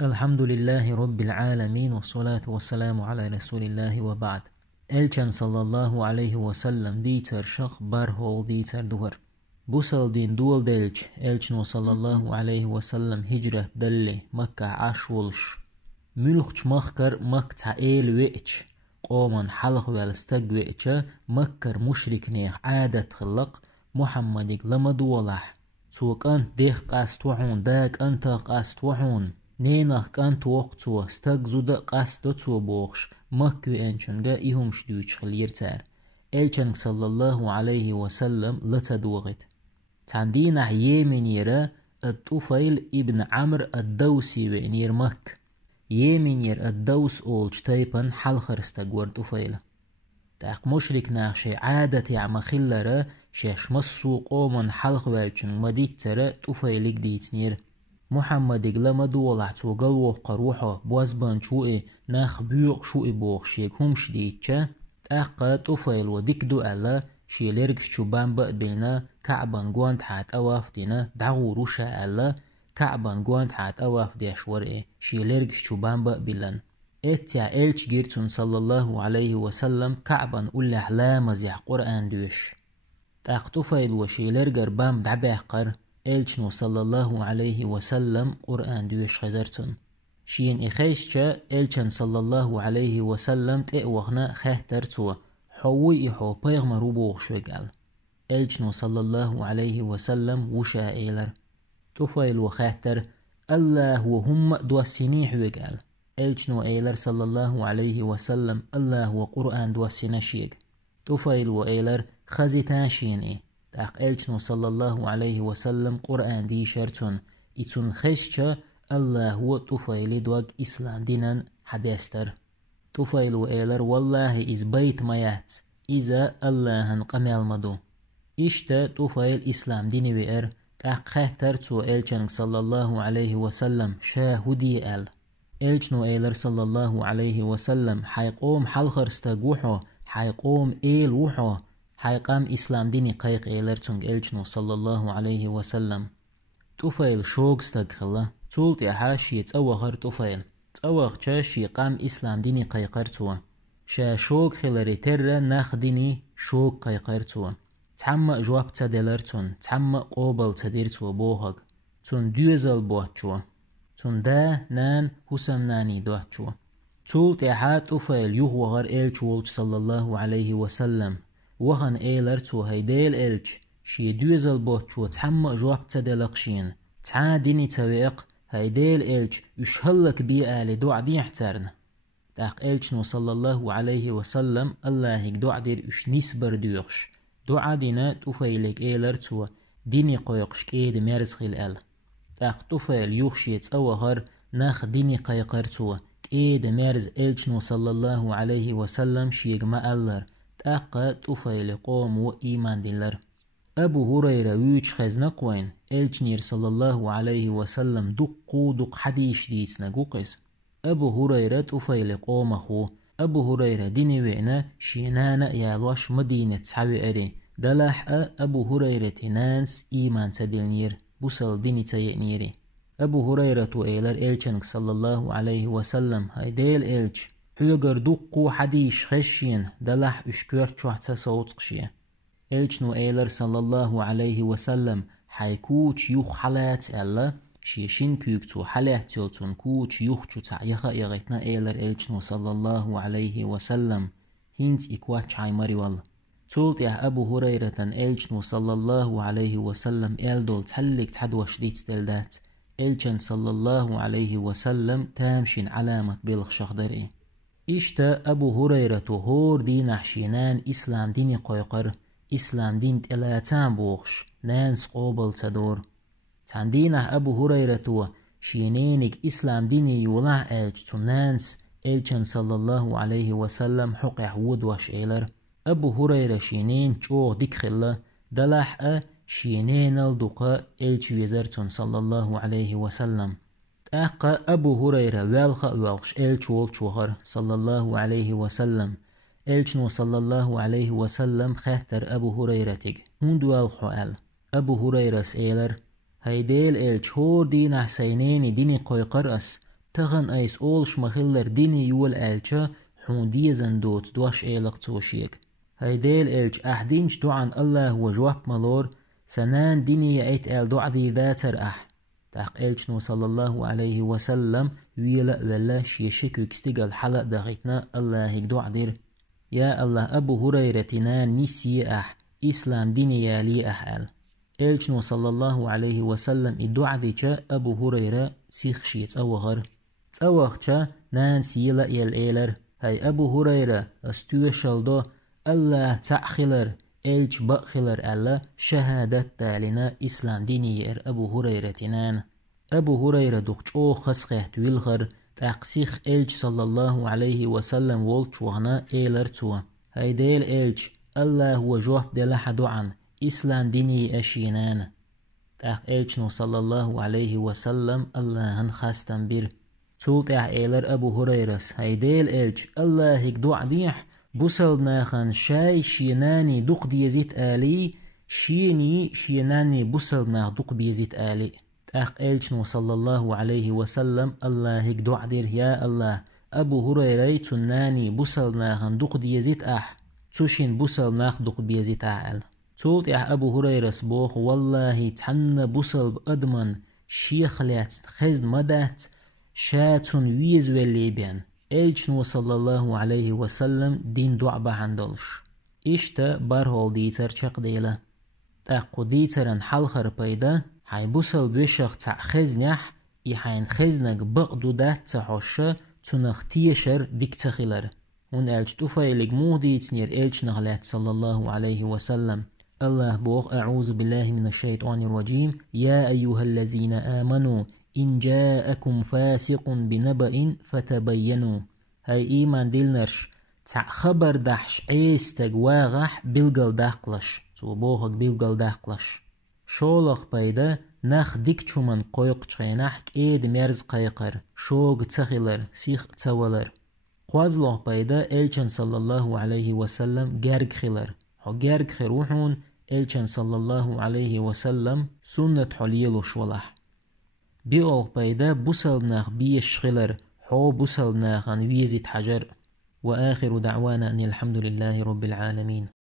الحمد لله رب العالمين والصلاة والسلام على رسول الله وبعد. Elçen sallallahu aleyhi ve sellem dieter şah barhol dieter duhar. Busal din dual delç elçen sallallahu aleyhi ve sellem hicret dalle Mekka aşvolş. Mülhç makkar makta el veç. قومن حلق والستق وإيشا مكر مشرك نيخ عادة خلق محمد لما دولح سوك أنت ديخ قاست وحون داك أنت قاست وحون نينخ كانت وقتو ستق زود قاست تو بوخش مكو انچنگا إيهم شدوش خليرتار إلچنگ صلى الله عليه وسلم لتدوغت تاندينح يمنيرا الطفيل ابن عمرو الدوسي وإنير مك يمنير الدوس أولش تايبن حلخرستق ورطفيل تاق مشرك ناخشي عادة يعم خلرا شاش مصو قومن حلخ والچن مديتر طفيلك ديتنير محمد لما دولع توغل وفق روحه بوزبان شوئي ناخ بيوق شوئي بوغ شيك همش ديتشا تاقا طفيل وديك دو ألا شيلرقش شبان بقبلنا كعبان قوانت حات أواف دينا دعو روشا ألا كعبان قوانت حات أواف ديش ورئي شيلرقش شبان بقبلن اتيا إلش جيرتون صلى الله عليه وسلم كعبان أولح لا مزيح قرآن دوش تاق طفيل وشيلرقر بام دعباقر إلشنو صلى الله عليه وسلم قرآن دوش خزرتون شين إخيشتا إلشن صلى الله عليه وسلم تأوغنا خاهترتو حوي إحو بيغمرو بوغشوغال إلشنو صلى الله عليه وسلم وشا إيلر طفيل وخاهتر الله وهم دوسيني حوغال إلشنو إيلر صلى الله عليه وسلم الله وقرآن دوسينا شيغ طفيل وإيلر خزيتان شيني تاق إلشنو صلى الله عليه وسلم قرآن دي شرطن إتون خشتا الله هو طفيل دوغ إسلام دينان حداستر طفيل وإيلر والله إز بيت ميات إذا الله هنقمال مدو إشتا طفيل إسلام ديني وإر تاق خهتر تو إلشن صلى الله عليه وسلم شاهدي أل إلشنو إيلر صلى الله عليه وسلم حيقوم حلخرستاقوحو حيقوم إيل وحو حيقام إسلام ديني قيق إيلرتونغ إلشنو صلى الله عليه وسلم طفيل شوق استقخلا تولت يحاشي تأوغر طفيل تأوغ شاشي قام إسلام ديني قيقرتوا شا شوق خلري تر ناخ ديني شوق قيقرتوا تعم جواب تدلرتون تعم قوبل تديرتوا بوهق تون دوزل بوهتشوا تون دا نان حسم ناني دوهتشوا تولت يحا طفيل يهوغر إلشولج صلى الله عليه وسلم وهن إيلر تو هيديل إلج شي دوزل بوتشو تحم جواب تدلقشين تعاديني تويق هيديل إلج يشهلك بي آلي دوع دي احترن تاق إلجنو صلى الله عليه وسلم الله هيك دوع دير اش نسبر دوغش دوع دينا توفيلك إيلر تو ديني قويقش كيد مرزخيل آل تاق توفيل يوخشيت أوهر ناخ ديني قيقر تو كيد مرز إلجنو صلى الله عليه وسلم شيق ما ألر تاقا طفيل قوم وإيمان دلر أبو هريرة ويوش خزنقوين إلجنير صلى الله عليه وسلم دق حديش ديتنا قوقس أبو هريرة طفيل قوم أخو أبو هريرة ديني وينا شينانا يالوش مدينة سحوي أري دلح أبو هريرة نانس إيمان تدلنير بوصل ديني تيئنيري أبو هريرة وإيلر إلجنك صلى الله عليه وسلم هيديل إلج حيقر دقو حديش خشين دلح اشكور چوحتا صوت قشيه إلجنو إيلر صلى الله عليه وسلم حيكوش يوخ حالات ألا شيشين كيوكتو حالات يلتون كوش يوخشو تعيخا إغيتنا إيلر إلجنو صلى الله عليه وسلم هينت إكواتش عايماري والله تولت يا أبو هريرة إلجنو صلى الله عليه وسلم إلدول تحلق تحدوش ديت دلدات إلجن صلى الله عليه وسلم تامشين علامة بلغ شخدري إشتا أبو هريرة هور دين حشينان إسلام ديني قيقر إسلام دين تلاتان بوغش نانس قوبل تدور تاندينه أبو هريرة شينينك إسلام ديني يولع إلج تنانس إلجن صلى الله عليه وسلم حقح ودوش إيلر أبو هريرة شينين چوغ ديك خلا دلح شينين الدقاء إلج ويزرتون صلى الله عليه وسلم أقا أبو هريرة والخا والخش إلج والشوهر صلى الله عليه وسلم إلجنو صلى الله عليه وسلم خاطر أبو هريرتك هون والخو أل أبو هريرة سئلر هيديل إلج هور دين حسينين ديني قوي قرأس تغن ايس اولش مخلر ديني يول الچا حون ديزن دوت دوش ايلق توشيك هيديل الچ احدينش دوعن الله وجواب ملور سنان ديني ايت ال دوع دي ذاتر تاق الچ نو صلى الله عليه وسلم ويلا ولا شيشك يكستيقل حلق دغيتنا الله يقدوع دير يا الله أبو هريرة تنان نسي إسلام ديني يالي أحال الچ صلى الله عليه وسلم الدعاء ديچا أبو هريرة سيخ شيت أوغر تأوغچا نان سيلا إيلر هاي أبو هريرة استوشل دو الله تأخلر الچ بأخلر الله شهادت دالنا إسلام ديني ير أبو هريرة تنان أبو هريرة دوغچ أو خسخه تويلغر تاقسيخ الچ صلى الله عليه وسلم والچ وهنا إيلر توا هيديل الچ الله وجوه دلح دعان إسلام ديني أشينان تاق الچ صلى الله عليه وسلم الله هنخاستن بير تول تاق إيلر أبو هريرس هيديل الچ الله هيك دع ديح بوسل ناخن شاي شيناني دوق ديزيت آلي شيناني بوسل ناخ دوق بيزيت آلي تاق الچ صلى الله عليه وسلم الله هيك دع دير يا الله أبو هريرة تناني بوسل ناخن دوق ديزيت توشين بوسل ناخ دوق بيزيت آل تولت أبو هريرة سبوخ والله تحن بوسل بأدمن شيخ لات خزد مدات شاتون ويز والليبيان الچ صلى الله عليه وسلم دين دعبة بحندلش إشتا بارهول ديتر چق ديلا تاقو ديترن حلخر بيدا حي بوسل بوشخ تع خزنح إحين خزنك بقدو دات تحوشة تنخ تيشر ديك تخيلر هون الچ توفايلق موديت نير الچ نغلات صلى الله عليه وسلم الله بوخ أعوذ بالله من الشيطان الرجيم يا أيها الذين آمنوا إن جاءكم فاسق بنبأ فتبينوا هاي إيمان ديلنرش تع خبر دحش عيستك واغح بلغل داقلش تو بوخك بلغل داقلش شولخ بايدا نخ ديك چومن قويق چخينح كيد مرز قيقر شوق تخيلر سيخ تولر قوازلوخ بايدا الچن صلى الله عليه وسلم جارق خيلر جارق خيروحون الچن صلى الله عليه وسلم سنة حليلو شولح بيقول بايدا بوسلناخ بيش خلر حو بوسلناخ عن ويزيت حجر وآخر دعوانا أن الحمد لله رب العالمين.